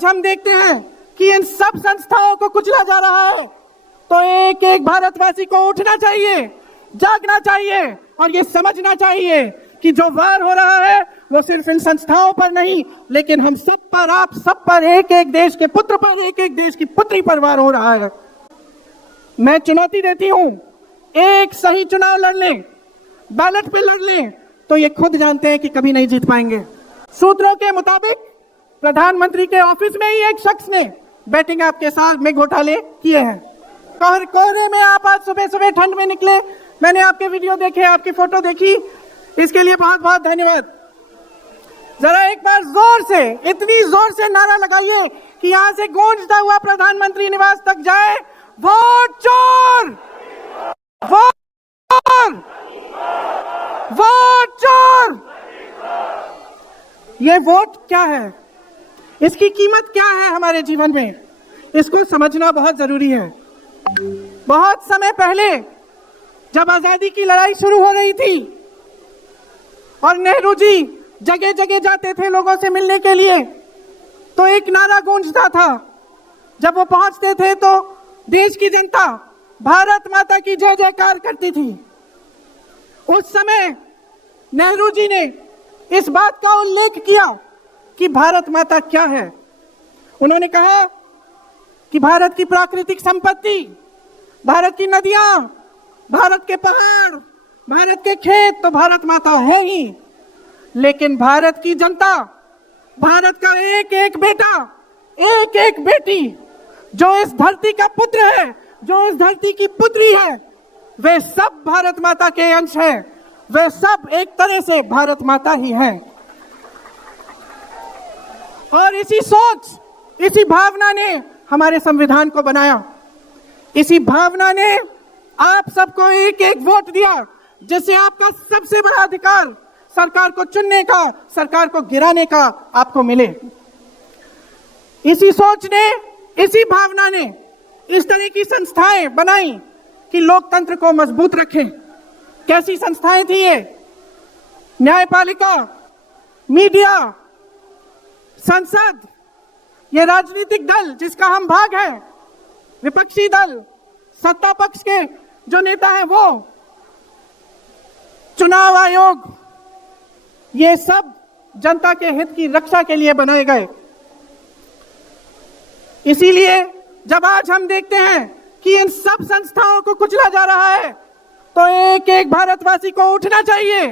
आज हम देखते हैं कि इन सब संस्थाओं को कुचला जा रहा है, तो एक एक भारतवासी को उठना चाहिए, जागना चाहिए और ये समझना चाहिए कि जो वार हो रहा है वो सिर्फ इन संस्थाओं पर नहीं, लेकिन हम सब पर, आप सब पर, एक एक देश के पुत्र पर, एक एक देश की पुत्री पर वार हो रहा है। मैं चुनौती देती हूं, एक सही चुनाव लड़ लें, बैलेट पे लड़ लें, तो ये खुद जानते हैं कि कभी नहीं जीत पाएंगे। सूत्रों के मुताबिक प्रधानमंत्री के ऑफिस में ही एक शख्स ने बैटिंग ऐप के साथ में घोटाले किए हैं। कोहरे में आप आज सुबह सुबह ठंड में निकले, मैंने आपके वीडियो देखे, आपकी फोटो देखी, इसके लिए बहुत बहुत धन्यवाद। जरा एक बार जोर से, इतनी जोर से नारा लगाइए कि यहां से गूंजता हुआ प्रधानमंत्री निवास तक जाए, वोट चोर, वोट चोर, वोट चोर। ये वोट क्या है, इसकी कीमत क्या है हमारे जीवन में, इसको समझना बहुत जरूरी है। बहुत समय पहले जब आजादी की लड़ाई शुरू हो रही थी और नेहरू जी जगह जगह जाते थे लोगों से मिलने के लिए, तो एक नारा गूंजता था। जब वो पहुंचते थे तो देश की जनता भारत माता की जय जयकार करती थी। उस समय नेहरू जी ने इस बात का उल्लेख किया कि भारत माता क्या है। उन्होंने कहा कि भारत की प्राकृतिक संपत्ति, भारत की नदियां, भारत के पहाड़, भारत के खेत तो भारत माता है ही, लेकिन भारत की जनता, भारत का एक एक बेटा, एक एक बेटी, जो इस धरती का पुत्र है, जो इस धरती की पुत्री है, वे सब भारत माता के अंश हैं, वे सब एक तरह से भारत माता ही हैं। और इसी सोच, इसी भावना ने हमारे संविधान को बनाया। इसी भावना ने आप सबको एक एक वोट दिया, जिससे आपका सबसे बड़ा अधिकार सरकार को चुनने का, सरकार को गिराने का आपको मिले। इसी सोच ने, इसी भावना ने इस तरह की संस्थाएं बनाई कि लोकतंत्र को मजबूत रखें। कैसी संस्थाएं थी ये? न्यायपालिका, मीडिया, संसद, ये राजनीतिक दल जिसका हम भाग है, विपक्षी दल, सत्ता पक्ष के जो नेता हैं वो, चुनाव आयोग, ये सब जनता के हित की रक्षा के लिए बनाए गए। इसीलिए जब आज हम देखते हैं कि इन सब संस्थाओं को कुचला जा रहा है, तो एक एक भारतवासी को उठना चाहिए,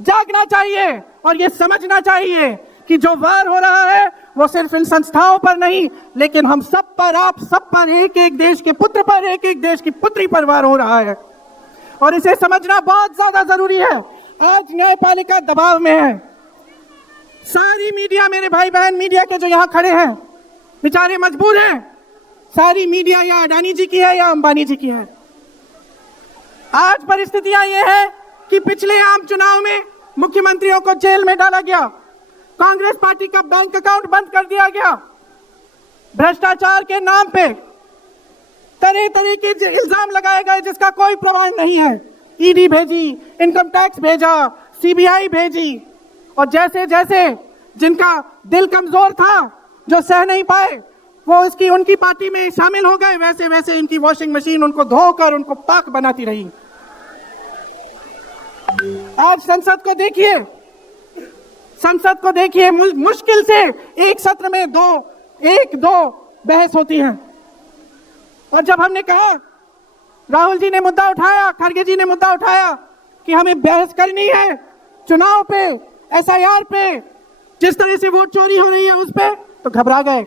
जागना चाहिए और ये समझना चाहिए कि जो वार हो रहा है वो सिर्फ इन संस्थाओं पर नहीं, लेकिन हम सब पर, आप सब पर, एक एक देश के पुत्र पर, एक एक देश की पुत्री पर वार हो रहा है। और इसे समझना बहुत ज्यादा जरूरी है। आज न्यायपालिका दबाव में है। सारी मीडिया, मेरे भाई बहन मीडिया के जो यहाँ खड़े हैं, बेचारे मजबूर हैं। सारी मीडिया या अडानी जी की है या अंबानी जी की है। आज परिस्थितियां ये है कि पिछले आम चुनाव में मुख्यमंत्रियों को जेल में डाला गया, कांग्रेस पार्टी का बैंक अकाउंट बंद कर दिया गया, भ्रष्टाचार के नाम पे तरह तरह के इल्जाम लगाए गए जिसका कोई प्रमाण नहीं है। ईडी भेजी, इनकम टैक्स भेजा, सीबीआई भेजी, और जैसे जैसे जिनका दिल कमजोर था, जो सह नहीं पाए, वो इसकी उनकी पार्टी में शामिल हो गए, वैसे वैसे इनकी वॉशिंग मशीन उनको धोकर उनको पाक बनाती रही। आज संसद को देखिए, संसद को देखिए, मुश्किल से एक सत्र में एक दो बहस होती है। और जब हमने कहा, राहुल जी ने मुद्दा उठाया, खड़गे जी ने मुद्दा उठाया कि हमें बहस करनी है चुनाव पे, एसआईआर पे, जिस तरह से वोट चोरी हो रही है उस पे, तो घबरा गए,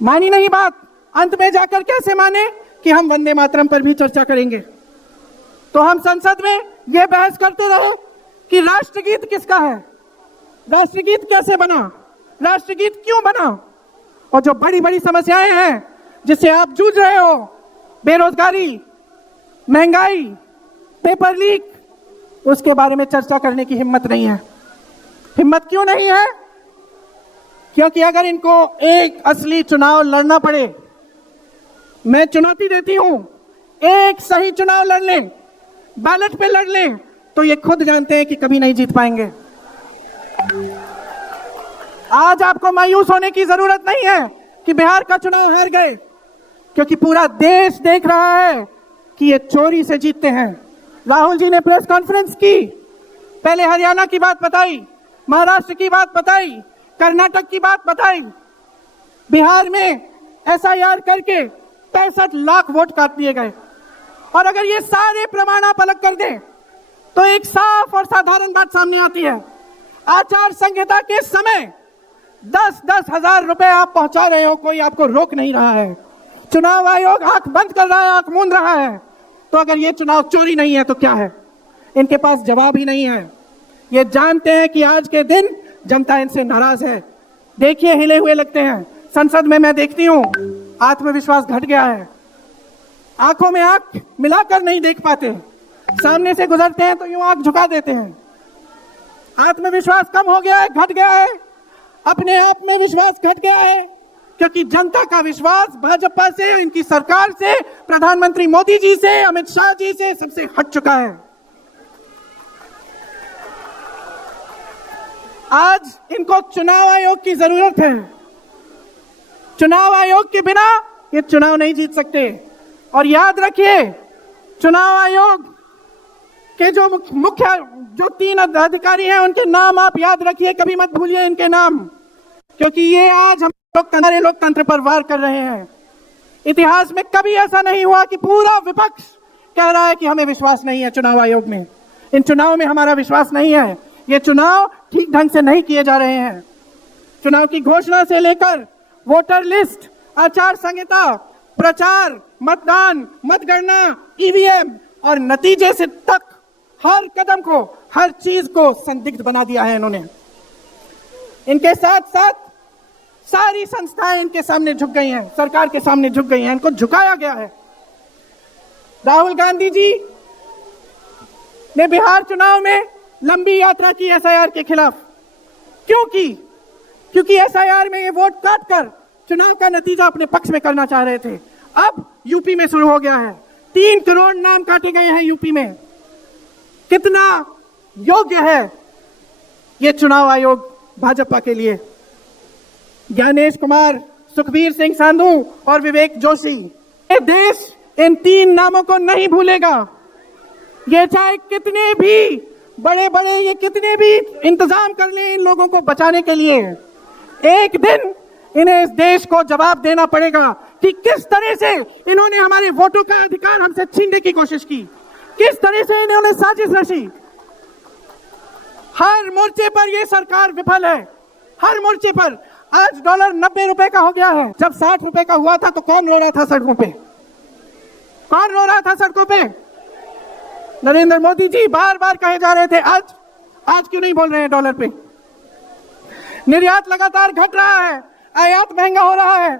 मानी नहीं बात। अंत में जाकर कैसे माने कि हम वंदे मातरम पर भी चर्चा करेंगे। तो हम संसद में यह बहस करते रहे कि राष्ट्रगीत किसका है, राष्ट्रगीत कैसे बना, राष्ट्रगीत क्यों बना, और जो बड़ी बड़ी समस्याएं हैं जिससे आप जूझ रहे हो, बेरोजगारी, महंगाई, पेपर लीक, उसके बारे में चर्चा करने की हिम्मत नहीं है। हिम्मत क्यों नहीं है? क्योंकि अगर इनको एक असली चुनाव लड़ना पड़े, मैं चुनौती देती हूं, एक सही चुनाव लड़ लें, बैलेट पे लड़ लें, तो ये खुद जानते हैं कि कभी नहीं जीत पाएंगे। आज आपको मायूस होने की जरूरत नहीं है कि बिहार का चुनाव हार गए, क्योंकि पूरा देश देख रहा है कि ये चोरी से जीतते हैं। राहुल जी ने प्रेस कॉन्फ्रेंस की, पहले हरियाणा की बात बताई, महाराष्ट्र की बात बताई, कर्नाटक की बात बताई, बिहार में एसआईआर करके 65 लाख वोट काट दिए गए। और अगर ये सारे प्रमाण आप अलग कर दें तो एक साफ और साधारण बात सामने आती है। आचार संहिता के समय 10-10 हजार रुपए आप पहुंचा रहे हो, कोई आपको रोक नहीं रहा है। चुनाव आयोग आंख बंद कर रहा है, आंख मूंद रहा है। तो अगर ये चुनाव चोरी नहीं है तो क्या है? इनके पास जवाब ही नहीं है। ये जानते हैं कि आज के दिन जनता इनसे नाराज है। देखिए, हिले हुए लगते हैं। संसद में मैं देखती हूँ आत्मविश्वास घट गया है, आंखों में आंख मिलाकर नहीं देख पाते, सामने से गुजरते हैं तो यूं आंख झुका देते हैं। आत्मविश्वास कम हो गया है, घट गया है, अपने आप में विश्वास घट गया है, क्योंकि जनता का विश्वास भाजपा से, इनकी सरकार से, प्रधानमंत्री मोदी जी से, अमित शाह जी से सबसे हट चुका है। आज इनको चुनाव आयोग की जरूरत है। चुनाव आयोग के बिना ये चुनाव नहीं जीत सकते। और याद रखिए, चुनाव आयोग के जो मुख्य 3 अधिकारी हैं उनके नाम आप याद रखिए, कभी मत भूलिए इनके नाम, क्योंकि ये आज हम लोग हमारे लोकतंत्र पर वार कर रहे हैं। इतिहास में कभी ऐसा नहीं हुआ कि पूरा विपक्ष कह रहा है कि हमें विश्वास नहीं है चुनाव आयोग में, इन चुनाव में हमारा विश्वास नहीं है, ये चुनाव ठीक ढंग से नहीं किए जा रहे हैं। चुनाव की घोषणा से लेकर वोटर लिस्ट, आचार संहिता, प्रचार, मतदान, मतगणना, ईवीएम और नतीजे से तक हर कदम को, हर चीज को संदिग्ध बना दिया है इन्होंने। इनके साथ साथ सारी संस्थाएं इनके सामने झुक गई हैं, सरकार के सामने झुक गई हैं, इनको झुकाया गया है। राहुल गांधी जी ने बिहार चुनाव में लंबी यात्रा की एसआईआर के खिलाफ। क्यों की? क्योंकि एसआईआर में ये वोट काट कर चुनाव का नतीजा अपने पक्ष में करना चाह रहे थे। अब यूपी में शुरू हो गया है, 3 करोड़ नाम काटे गए हैं यूपी में। कितना योग्य है ये चुनाव आयोग भाजपा के लिए? ज्ञानेश कुमार, सुखबीर सिंह सांधू और विवेक जोशी, ये देश इन 3 नामों को नहीं भूलेगा। ये चाहे कितने भी बड़े बड़े, ये कितने भी इंतजाम कर लें इन लोगों को बचाने के लिए, एक दिन इन्हें इस देश को जवाब देना पड़ेगा कि किस तरह से इन्होंने हमारे वोटों का अधिकार हमसे छीनने की कोशिश की, किस तरह से इन्होंने साजिश रची। हर मोर्चे पर यह सरकार विफल है, हर मोर्चे पर। आज डॉलर 90 रुपए का हो गया है। जब 60 रुपए का हुआ था तो कौन रो रहा था सड़कों पे? कौन रो रहा था सड़कों पे? नरेंद्र मोदी जी बार बार कहे जा रहे थे। आज क्यों नहीं बोल रहे हैं डॉलर पे? निर्यात लगातार घट रहा है, आयात महंगा हो रहा है,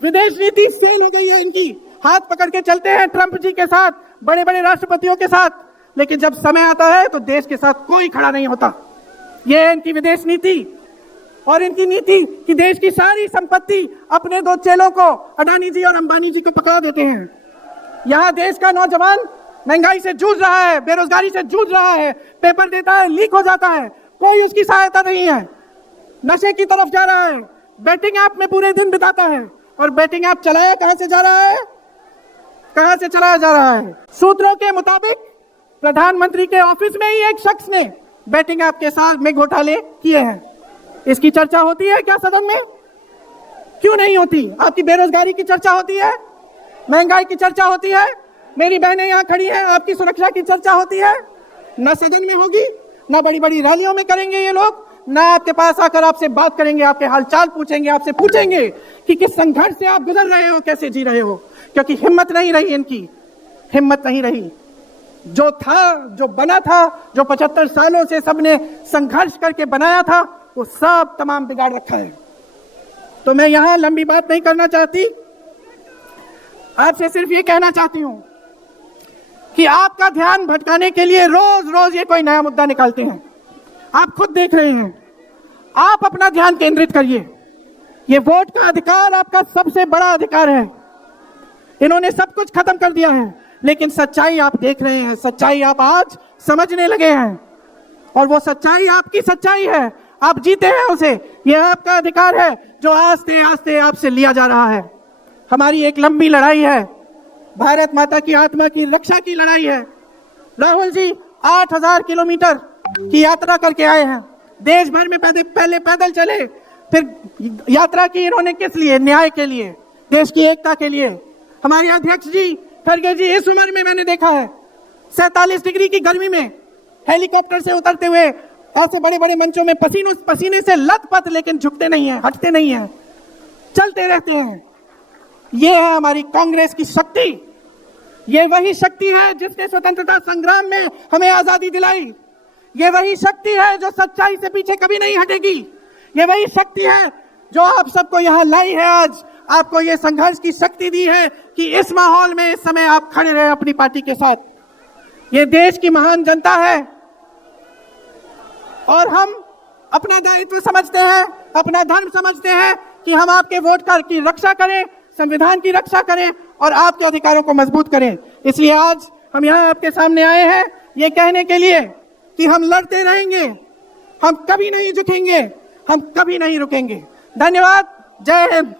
विदेश नीति फेल हो गई है इनकी। हाथ पकड़ के चलते हैं ट्रंप जी के साथ, बड़े बड़े राष्ट्रपतियों के साथ, लेकिन जब समय आता है तो देश के साथ कोई खड़ा नहीं होता। यह है इनकी विदेश नीति। और इनकी नीति कि देश की सारी संपत्ति अपने 2 चेलों को, अडानी जी और अंबानी जी को पकड़ा देते हैं। यहाँ देश का नौजवान महंगाई से जूझ रहा है, बेरोजगारी से जूझ रहा है, पेपर देता है, लीक हो जाता है, कोई उसकी सहायता नहीं है, नशे की तरफ जा रहा है, बैटिंग ऐप में पूरे दिन बिताता है। और बैटिंग ऐप चलाया कहां से जा रहा है? कहां से चलाया जा रहा है? सूत्रों के मुताबिक प्रधानमंत्री के ऑफिस में ही एक शख्स ने बैटिंग ऐप के साथ में घोटाले किए हैं। इसकी चर्चा होती है क्या सदन में? क्यों नहीं होती? आपकी बेरोजगारी की चर्चा होती है, महंगाई की चर्चा होती है, मेरी बहनें यहाँ खड़ी हैं, आपकी सुरक्षा की चर्चा होती है? ना सदन में होगी, ना बड़ी बड़ी रैलियों में करेंगे ये लोग, ना आपके पास आकर आपसे बात करेंगे, आपके हालचाल पूछेंगे, आपसे पूछेंगे कि किस संघर्ष से आप गुजर रहे हो, कैसे जी रहे हो। क्योंकि हिम्मत नहीं रही इनकी, हिम्मत नहीं रही। जो था, जो बना था, जो 75 सालों से सबने संघर्ष करके बनाया था, वो सब तमाम बिगाड़ रखा है। तो मैं यहां लंबी बात नहीं करना चाहती, आपसे सिर्फ ये कहना चाहती हूं कि आपका ध्यान भटकाने के लिए रोज रोज ये कोई नया मुद्दा निकालते हैं। आप खुद देख रहे हैं, आप अपना ध्यान केंद्रित करिए। ये वोट का अधिकार आपका सबसे बड़ा अधिकार है। इन्होंने सब कुछ खत्म कर दिया है, लेकिन सच्चाई आप देख रहे हैं, सच्चाई आप आज समझने लगे हैं। और वो सच्चाई आपकी सच्चाई है, आप जीते हैं उसे। ये आपका अधिकार है जो आस्ते आस्ते आपसे लिया जा रहा है। हमारी एक लंबी लड़ाई है, भारत माता की आत्मा की रक्षा की लड़ाई है। राहुल जी 8000 किलोमीटर की यात्रा करके आए हैं, देश भर में पहले पैदल चले, फिर यात्रा की इन्होंने किस लिए? न्याय के लिए, देश की एकता के लिए। हमारे अध्यक्ष जी खड़गे जी इस उम्र में मैंने देखा है 47 डिग्री की गर्मी में हेलीकॉप्टर से उतरते हुए ऐसे बड़े बड़े मंचों में पसीने से लथपथ, लेकिन झुकते नहीं है, हटते नहीं है, चलते रहते हैं। ये है हमारी कांग्रेस की शक्ति। ये वही शक्ति है जिसने स्वतंत्रता संग्राम में हमें आजादी दिलाई। ये वही शक्ति है जो सच्चाई से पीछे कभी नहीं हटेगी। ये वही शक्ति है जो आप सबको यहाँ लाई है, आज आपको ये संघर्ष की शक्ति दी है कि इस माहौल में इस समय आप खड़े रहे अपनी पार्टी के साथ। ये देश की महान जनता है और हम अपना दायित्व समझते हैं, अपना धर्म समझते हैं कि हम आपके वोट की रक्षा करें, संविधान की रक्षा करें और आपके अधिकारों को मजबूत करें। इसलिए आज हम यहाँ आपके सामने आए हैं ये कहने के लिए कि हम लड़ते रहेंगे, हम कभी नहीं झुकेंगे, हम कभी नहीं रुकेंगे। धन्यवाद। जय हिंद।